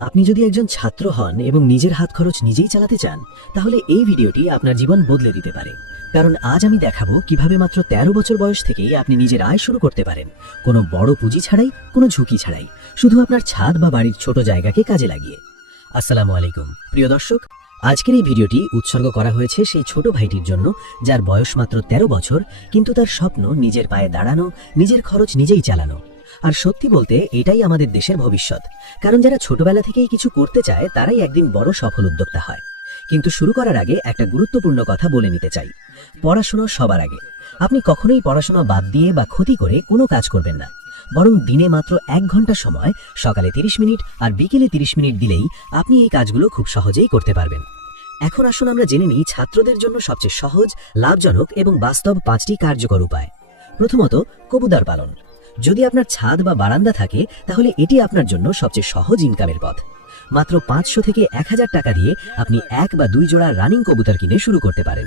আপনি যদি একজন ছাত্র হন এবং নিজের হাত খরচ নিজেই চালাতে চান, তাহলে এই ভিডিওটি আপনার জীবন বদলে দিতে পারে। কারণ আজ আমি দেখাবো কিভাবে মাত্র 13 বছর বয়স থেকেই আপনি নিজের আয় শুরু করতে পারেন, কোনো বড় পুঁজি ছাড়াই, কোনো ঝুঁকি ছাড়াই, শুধু আপনার ছাদ বা বাড়ির ছোট জায়গাকে কাজে লাগিয়ে। আসসালামু আলাইকুম প্রিয় দর্শক, আজকের এই ভিডিওটি উৎসর্গ করা হয়েছে সেই ছোট ভাইটির জন্য যার বয়স মাত্র 13 বছর, কিন্তু তার স্বপ্ন নিজের পায়ে দাঁড়ানো, নিজের খরচ নিজেই চালানো। আর সত্যি বলতে এটাই আমাদের দেশের ভবিষ্যৎ, কারণ যারা ছোটবেলা থেকেই কিছু করতে চায় তারাই একদিন বড় সফল উদ্যোক্তা হয়। কিন্তু শুরু করার আগে একটা গুরুত্বপূর্ণ কথা বলে নিতে চাই, পড়াশোনা সবার আগে। আপনি কখনোই পড়াশোনা বাদ দিয়ে বা ক্ষতি করে কোনো কাজ করবেন না, বরং দিনে মাত্র 1 ঘন্টা সময়, সকালে 30 মিনিট আর বিকেলে 30 মিনিট দিলেই আপনি এই কাজগুলো খুব সহজেই করতে পারবেন। এখন আসুন আমরা জেনে নিই ছাত্রদের জন্য সবচেয়ে সহজ, লাভজনক এবং বাস্তব 5টি কার্যকর উপায়। প্রথমত, কবুতর পালন। যদি আপনার ছাদ বা বারান্দা থাকে তাহলে এটি আপনার জন্য সবচেয়ে সহজ ইনকামের পথ। মাত্র 500 থেকে 1000 টাকা দিয়ে আপনি 1 বা 2 জোড়া রানিং কবুতর কিনে শুরু করতে পারেন।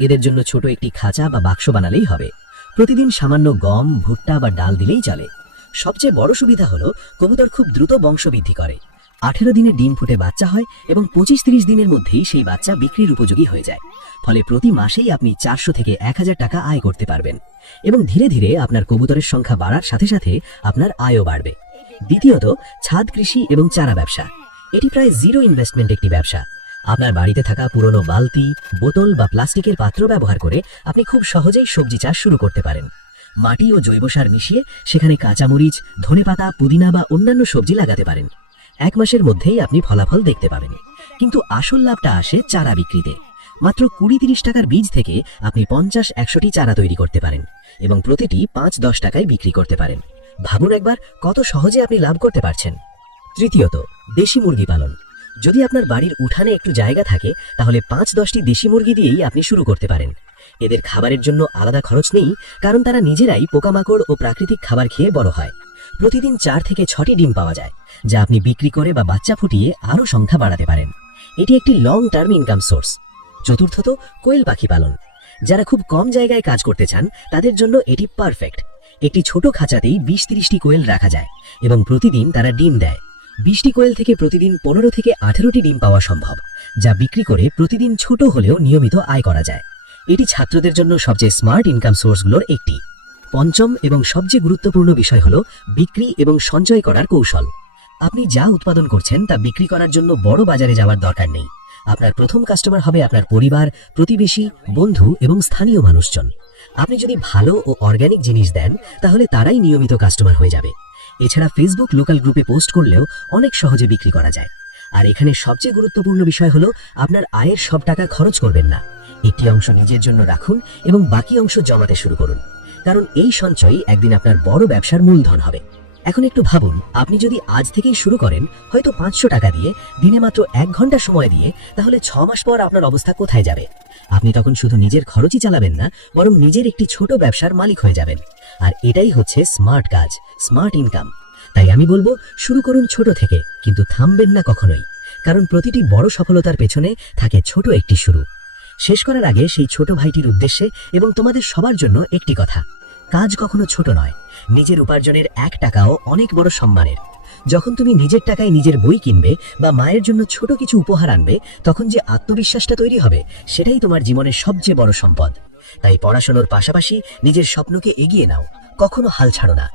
এদের জন্য ছোট একটি খাঁচা বা বাক্স বানালেই হবে। প্রতিদিন সামান্য গম, ভুট্টা বা ডাল দিলেই চলে। সবচেয়ে বড় সুবিধা হলো কবুতর খুব দ্রুত বংশবৃদ্ধি করে। 18 দিনে ডিম ফুটে বাচ্চা হয় এবং 25-30 দিনের মধ্যেই সেই বাচ্চা বিক্রির উপযোগী হয়ে যায়। ফলে প্রতি মাসেই আপনি 400 থেকে 1000 টাকা আয় করতে পারবেন এবং ধীরে ধীরে আপনার কবুতরের সংখ্যা বাড়ার সাথে সাথে আপনার আয়ও বাড়বে। দ্বিতীয়ত, ছাদ কৃষি এবং চারা ব্যবসা। এটি প্রায় জিরো ইনভেস্টমেন্ট একটি ব্যবসা। আপনার বাড়িতে থাকা পুরনো বালতি, বোতল বা প্লাস্টিকের পাত্র ব্যবহার করে আপনি খুব সহজেই সবজি চাষ শুরু করতে পারেন। মাটি ও জৈব সার মিশিয়ে সেখানে কাঁচামরিচ, ধনেপাতা, পুদিনা বা অন্যান্য সবজি লাগাতে পারেন। 1 মাসের মধ্যেই আপনি ফলাফল দেখতে পাবেন। কিন্তু আসল লাভটা আসে চারা বিক্রিতে। মাত্র 20-30 টাকার বীজ থেকে আপনি 50-100টি চারা তৈরি করতে পারেন এবং প্রতিটি 5-10 টাকায় বিক্রি করতে পারেন। ভাবুন একবার কত সহজে আপনি লাভ করতে পারছেন। তৃতীয়ত, দেশি মুরগি পালন। যদি আপনার বাড়ির উঠানে একটু জায়গা থাকে তাহলে 5-10টি দেশি মুরগি দিয়েই আপনি শুরু করতে পারেন। এদের খাবারের জন্য আলাদা খরচ নেই, কারণ তারা নিজেরাই পোকামাকড় ও প্রাকৃতিক খাবার খেয়ে বড় হয়। প্রতিদিন 4 থেকে 6টি ডিম পাওয়া যায়, যা আপনি বিক্রি করে বা বাচ্চা ফুটিয়ে আরও সংখ্যা বাড়াতে পারেন। এটি একটি লং টার্ম ইনকাম সোর্স। চতুর্থত, কোয়েল পাখি পালন। যারা খুব কম জায়গায় কাজ করতে চান তাদের জন্য এটি পারফেক্ট। একটি ছোট খাঁচাতেই 20-30টি কোয়েল রাখা যায় এবং প্রতিদিন তারা ডিম দেয়। 20টি কোয়েল থেকে প্রতিদিন 15 থেকে 18টি ডিম পাওয়া সম্ভব, যা বিক্রি করে প্রতিদিন ছোট হলেও নিয়মিত আয় করা যায়। এটি ছাত্রদের জন্য সবচেয়ে স্মার্ট ইনকাম সোর্সগুলোর একটি। পঞ্চম এবং সবচেয়ে গুরুত্বপূর্ণ বিষয় হলো বিক্রি এবং সঞ্চয় করার কৌশল। আপনি যা উৎপাদন করছেন তা বিক্রি করার জন্য বড় বাজারে যাওয়ার দরকার নেই। আপনার প্রথম কাস্টমার হবে আপনার পরিবার, প্রতিবেশী, বন্ধু এবং স্থানীয় মানুষজন। আপনি যদি ভালো ও অর্গানিক জিনিস দেন তাহলে তারাই নিয়মিত কাস্টমার হয়ে যাবে। এছাড়া ফেসবুক লোকাল গ্রুপে পোস্ট করলেও অনেক সহজে বিক্রি করা যায়। আর এখানে সবচেয়ে গুরুত্বপূর্ণ বিষয় হলো আপনার আয়ের সব টাকা খরচ করবেন না। একটি অংশ নিজের জন্য রাখুন এবং বাকি অংশ জমাতে শুরু করুন, কারণ এই সঞ্চয় একদিন আপনার বড় ব্যবসার মূলধন হবে। এখন একটু ভাবুন, আপনি যদি আজ থেকেই শুরু করেন, হয়তো 500 টাকা দিয়ে, দিনে মাত্র 1 ঘন্টা সময় দিয়ে, তাহলে 6 মাস পর আপনার অবস্থা কোথায় যাবে? আপনি তখন শুধু নিজের খরচই চালাবেন না, বরং নিজের একটি ছোট ব্যবসার মালিক হয়ে যাবেন। আর এটাই হচ্ছে স্মার্ট কাজ, স্মার্ট ইনকাম। তাই আমি বলবো, শুরু করুন ছোট থেকে, কিন্তু থামবেন না কখনোই, কারণ প্রতিটি বড় সফলতার পেছনে থাকে ছোট একটি শুরু। শেষ করার আগে সেই ছোট ভাইটির উদ্দেশ্যে এবং তোমাদের সবার জন্য একটি কথা: কাজ কখনো ছোট নয়। নিজের উপার্জনের 1 টাকাও অনেক বড় সম্মানের। যখন তুমি নিজের টাকায় নিজের বই কিনবে বা মায়ের জন্য ছোট কিছু উপহার আনবে, তখন যে আত্মবিশ্বাসটা তৈরি হবে সেটাই তোমার জীবনের সবচেয়ে বড় সম্পদ। তাই পড়াশোনার পাশাপাশি নিজের স্বপ্নকে এগিয়ে নাও, কখনো হাল ছাড়ো না।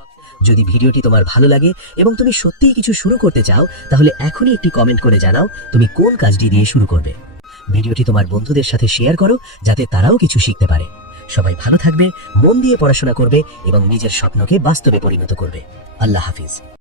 যদি ভিডিওটি তোমার ভালো লাগে এবং তুমি সত্যিই কিছু শুরু করতে চাও, তাহলে এখনই একটি কমেন্ট করে জানাও তুমি কোন কাজটি দিয়ে শুরু করবে। ভিডিওটি তোমার বন্ধুদের সাথে শেয়ার করো, যাতে তারাও কিছু শিখতে পারে। সবাই ভালো থাকবে, মন দিয়ে পড়াশোনা করবে এবং নিজের স্বপ্নকে বাস্তবে পরিণত করবে। আল্লাহ হাফিজ।